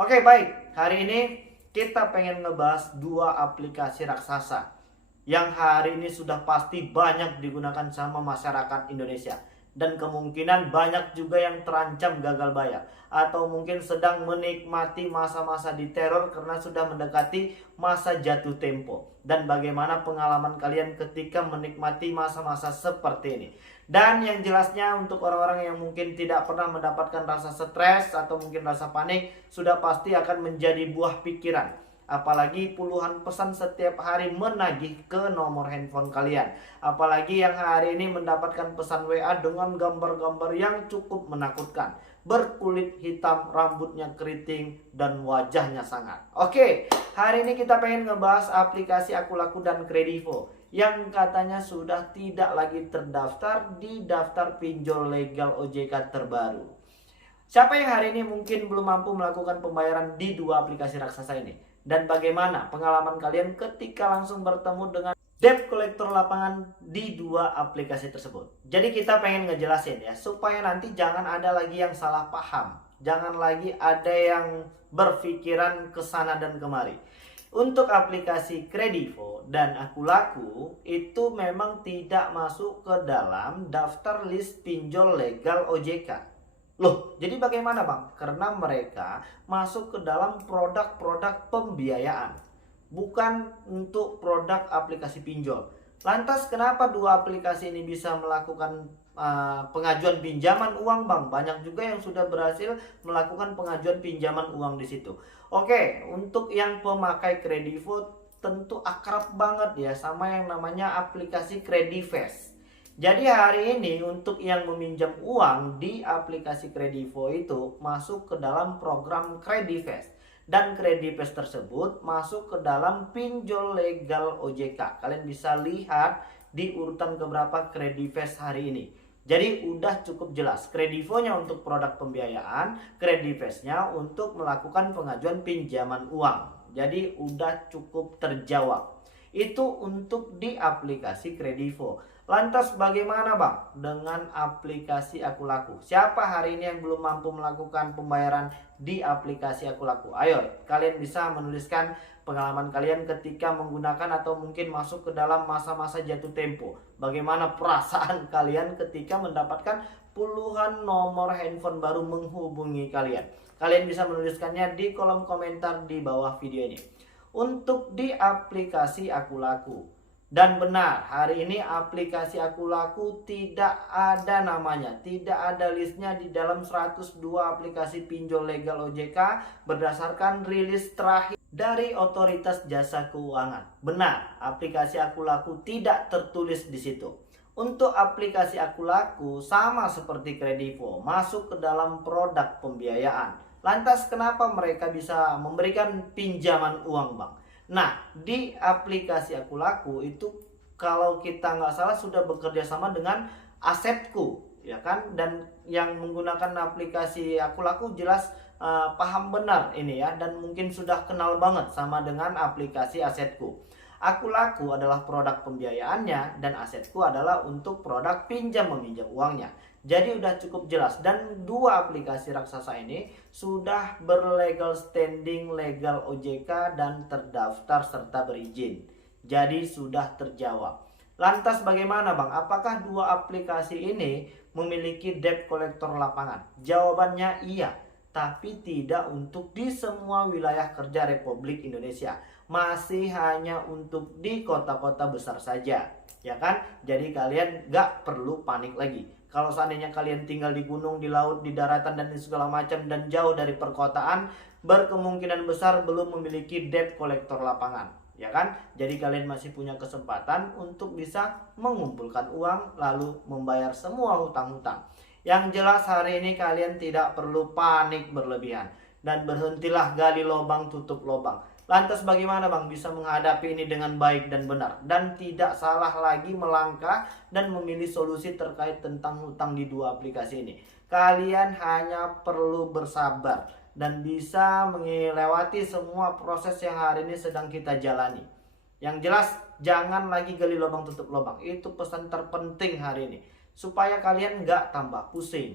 Oke, baik. Hari ini kita pengen ngebahas dua aplikasi raksasa yang hari ini sudah pasti banyak digunakan sama masyarakat Indonesia. Dan kemungkinan banyak juga yang terancam gagal bayar atau mungkin sedang menikmati masa-masa diteror karena sudah mendekati masa jatuh tempo. Dan bagaimana pengalaman kalian ketika menikmati masa-masa seperti ini. Dan yang jelasnya untuk orang-orang yang mungkin tidak pernah mendapatkan rasa stres atau mungkin rasa panik, sudah pasti akan menjadi buah pikiran. Apalagi puluhan pesan setiap hari menagih ke nomor handphone kalian. Apalagi yang hari ini mendapatkan pesan WA dengan gambar-gambar yang cukup menakutkan. Berkulit hitam, rambutnya keriting, dan wajahnya sangat. Oke, hari ini kita pengen ngebahas aplikasi Akulaku dan Kredivo yang katanya sudah tidak lagi terdaftar di daftar pinjol legal OJK terbaru. Siapa yang hari ini mungkin belum mampu melakukan pembayaran di dua aplikasi raksasa ini? Dan bagaimana pengalaman kalian ketika langsung bertemu dengan debt collector lapangan di dua aplikasi tersebut? Jadi kita pengen ngejelasin ya, supaya nanti jangan ada lagi yang salah paham. Jangan lagi ada yang berpikiran kesana dan kemari. Untuk aplikasi Kredivo dan Akulaku itu memang tidak masuk ke dalam daftar list pinjol legal OJK. Loh, jadi bagaimana Bang? Karena mereka masuk ke dalam produk-produk pembiayaan, bukan untuk produk aplikasi pinjol. Lantas kenapa dua aplikasi ini bisa melakukan pengajuan pinjaman uang Bang? Banyak juga yang sudah berhasil melakukan pengajuan pinjaman uang di situ. Oke, untuk yang pemakai Kredivo tentu akrab banget ya sama yang namanya aplikasi Kredivest. Jadi hari ini untuk yang meminjam uang di aplikasi Kredivo itu masuk ke dalam program Kredivest. Dan Kredivest tersebut masuk ke dalam pinjol legal OJK. Kalian bisa lihat di urutan keberapa Kredivest hari ini. Jadi udah cukup jelas. Kredivonya untuk produk pembiayaan, Kredivestnya untuk melakukan pengajuan pinjaman uang. Jadi udah cukup terjawab. Itu untuk di aplikasi Kredivo. Lantas bagaimana Bang dengan aplikasi Akulaku? Siapa hari ini yang belum mampu melakukan pembayaran di aplikasi Akulaku? Ayo, kalian bisa menuliskan pengalaman kalian ketika menggunakan atau mungkin masuk ke dalam masa-masa jatuh tempo. Bagaimana perasaan kalian ketika mendapatkan puluhan nomor handphone baru menghubungi kalian? Kalian bisa menuliskannya di kolom komentar di bawah video ini. Untuk di aplikasi Akulaku. Dan benar, hari ini aplikasi Akulaku tidak ada namanya, tidak ada listnya di dalam 102 aplikasi pinjol legal OJK berdasarkan rilis terakhir dari Otoritas Jasa Keuangan. Benar, aplikasi Akulaku tidak tertulis di situ. Untuk aplikasi Akulaku sama seperti Kredivo, masuk ke dalam produk pembiayaan. Lantas kenapa mereka bisa memberikan pinjaman uang Bang? Nah, di aplikasi Akulaku itu kalau kita nggak salah sudah bekerja sama dengan Asetku, ya kan? Dan yang menggunakan aplikasi Akulaku jelas paham benar ini ya, dan mungkin sudah kenal banget sama dengan aplikasi Asetku. Akulaku adalah produk pembiayaannya dan Asetku adalah untuk produk pinjam meminjam uangnya. Jadi udah cukup jelas, dan dua aplikasi raksasa ini sudah berlegal standing legal OJK dan terdaftar serta berizin. Jadi sudah terjawab. Lantas bagaimana Bang? Apakah dua aplikasi ini memiliki debt collector lapangan? Jawabannya iya, tapi tidak untuk di semua wilayah kerja Republik Indonesia. Masih hanya untuk di kota-kota besar saja, ya kan? Jadi kalian gak perlu panik lagi. Kalau seandainya kalian tinggal di gunung, di laut, di daratan, dan di segala macam dan jauh dari perkotaan, berkemungkinan besar belum memiliki debt collector lapangan, ya kan? Jadi kalian masih punya kesempatan untuk bisa mengumpulkan uang lalu membayar semua hutang-hutang. Yang jelas hari ini kalian tidak perlu panik berlebihan dan berhentilah gali lubang tutup lubang. Lantas bagaimana Bang bisa menghadapi ini dengan baik dan benar dan tidak salah lagi melangkah dan memilih solusi terkait tentang hutang di dua aplikasi ini? Kalian hanya perlu bersabar dan bisa melewati semua proses yang hari ini sedang kita jalani. Yang jelas jangan lagi gali lubang tutup lubang. Itu pesan terpenting hari ini supaya kalian nggak tambah pusing.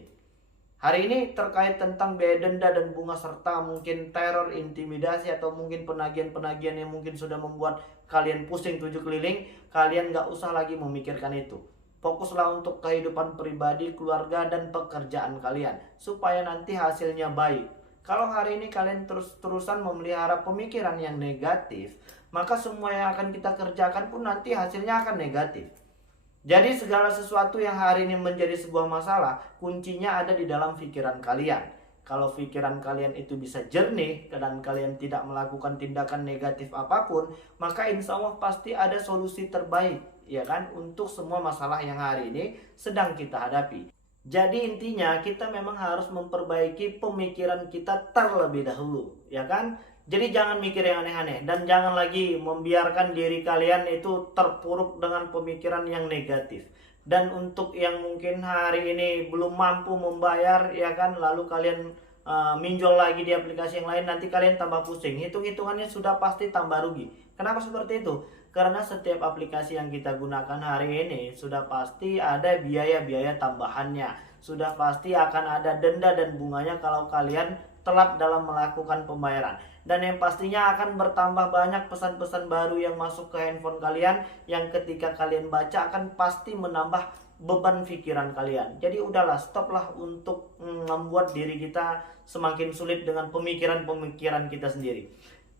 Hari ini terkait tentang biaya denda dan bunga serta mungkin teror, intimidasi atau mungkin penagihan-penagihan yang mungkin sudah membuat kalian pusing tujuh keliling, kalian nggak usah lagi memikirkan itu. Fokuslah untuk kehidupan pribadi, keluarga, dan pekerjaan kalian supaya nanti hasilnya baik. Kalau hari ini kalian terus-terusan memelihara pemikiran yang negatif, maka semua yang akan kita kerjakan pun nanti hasilnya akan negatif. Jadi segala sesuatu yang hari ini menjadi sebuah masalah, kuncinya ada di dalam pikiran kalian. Kalau pikiran kalian itu bisa jernih dan kalian tidak melakukan tindakan negatif apapun, maka insya Allah pasti ada solusi terbaik, ya kan, untuk semua masalah yang hari ini sedang kita hadapi. Jadi intinya kita memang harus memperbaiki pemikiran kita terlebih dahulu, ya kan? Jadi jangan mikir yang aneh-aneh dan jangan lagi membiarkan diri kalian itu terpuruk dengan pemikiran yang negatif. Dan untuk yang mungkin hari ini belum mampu membayar, ya kan, lalu kalian minjol lagi di aplikasi yang lain, nanti kalian tambah pusing. Hitung-hitungannya sudah pasti tambah rugi. Kenapa seperti itu? Karena setiap aplikasi yang kita gunakan hari ini sudah pasti ada biaya-biaya tambahannya. Sudah pasti akan ada denda dan bunganya kalau kalian telat dalam melakukan pembayaran. Dan yang pastinya akan bertambah banyak pesan-pesan baru yang masuk ke handphone kalian, yang ketika kalian baca akan pasti menambah beban pikiran kalian. Jadi udahlah, stoplah untuk membuat diri kita semakin sulit dengan pemikiran-pemikiran kita sendiri.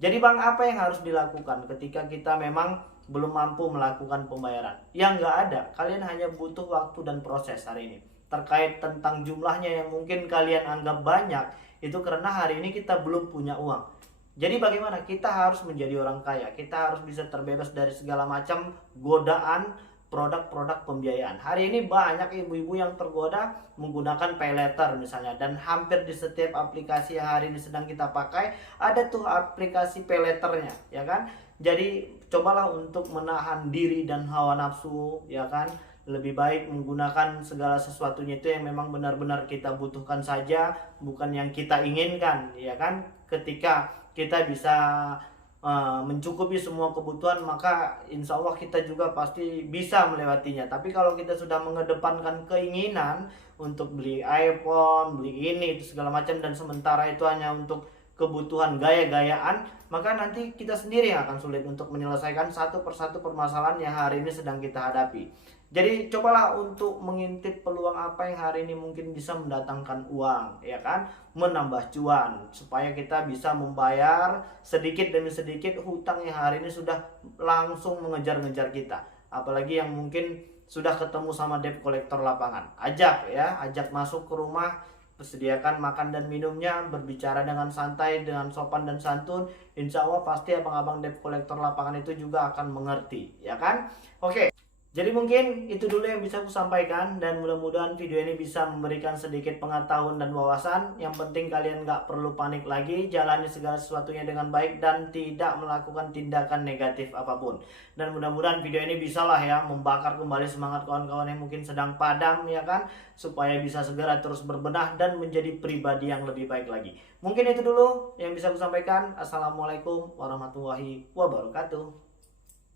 Jadi Bang, apa yang harus dilakukan ketika kita memang belum mampu melakukan pembayaran? Yang nggak ada, kalian hanya butuh waktu dan proses hari ini. Terkait tentang jumlahnya yang mungkin kalian anggap banyak, itu karena hari ini kita belum punya uang. Jadi bagaimana? Kita harus menjadi orang kaya. Kita harus bisa terbebas dari segala macam godaan produk-produk pembiayaan. Hari ini banyak ibu-ibu yang tergoda menggunakan pay letter misalnya. Dan hampir di setiap aplikasi yang hari ini sedang kita pakai, ada tuh aplikasi pay letternya, ya kan? Jadi cobalah untuk menahan diri dan hawa nafsu, ya kan? Lebih baik menggunakan segala sesuatunya itu yang memang benar-benar kita butuhkan saja, bukan yang kita inginkan, ya kan? Ketika kita bisa mencukupi semua kebutuhan, maka insya Allah kita juga pasti bisa melewatinya. Tapi kalau kita sudah mengedepankan keinginan untuk beli iPhone, beli ini, itu segala macam, dan sementara itu hanya untuk kebutuhan gaya-gayaan, maka nanti kita sendiri yang akan sulit untuk menyelesaikan satu persatu permasalahan yang hari ini sedang kita hadapi. Jadi cobalah untuk mengintip peluang apa yang hari ini mungkin bisa mendatangkan uang, ya kan, menambah cuan, supaya kita bisa membayar sedikit demi sedikit hutang yang hari ini sudah langsung mengejar-ngejar kita. Apalagi yang mungkin sudah ketemu sama debt collector lapangan, ajak masuk ke rumah, sediakan makan dan minumnya, berbicara dengan santai, dengan sopan dan santun. Insya Allah pasti abang-abang debt collector lapangan itu juga akan mengerti, ya kan? Oke. Jadi mungkin itu dulu yang bisa aku sampaikan, dan mudah-mudahan video ini bisa memberikan sedikit pengetahuan dan wawasan. Yang penting kalian nggak perlu panik lagi, jalani segala sesuatunya dengan baik dan tidak melakukan tindakan negatif apapun. Dan mudah-mudahan video ini bisalah ya membakar kembali semangat kawan-kawan yang mungkin sedang padam, ya kan, supaya bisa segera terus berbenah dan menjadi pribadi yang lebih baik lagi. Mungkin itu dulu yang bisa aku sampaikan. Assalamualaikum warahmatullahi wabarakatuh.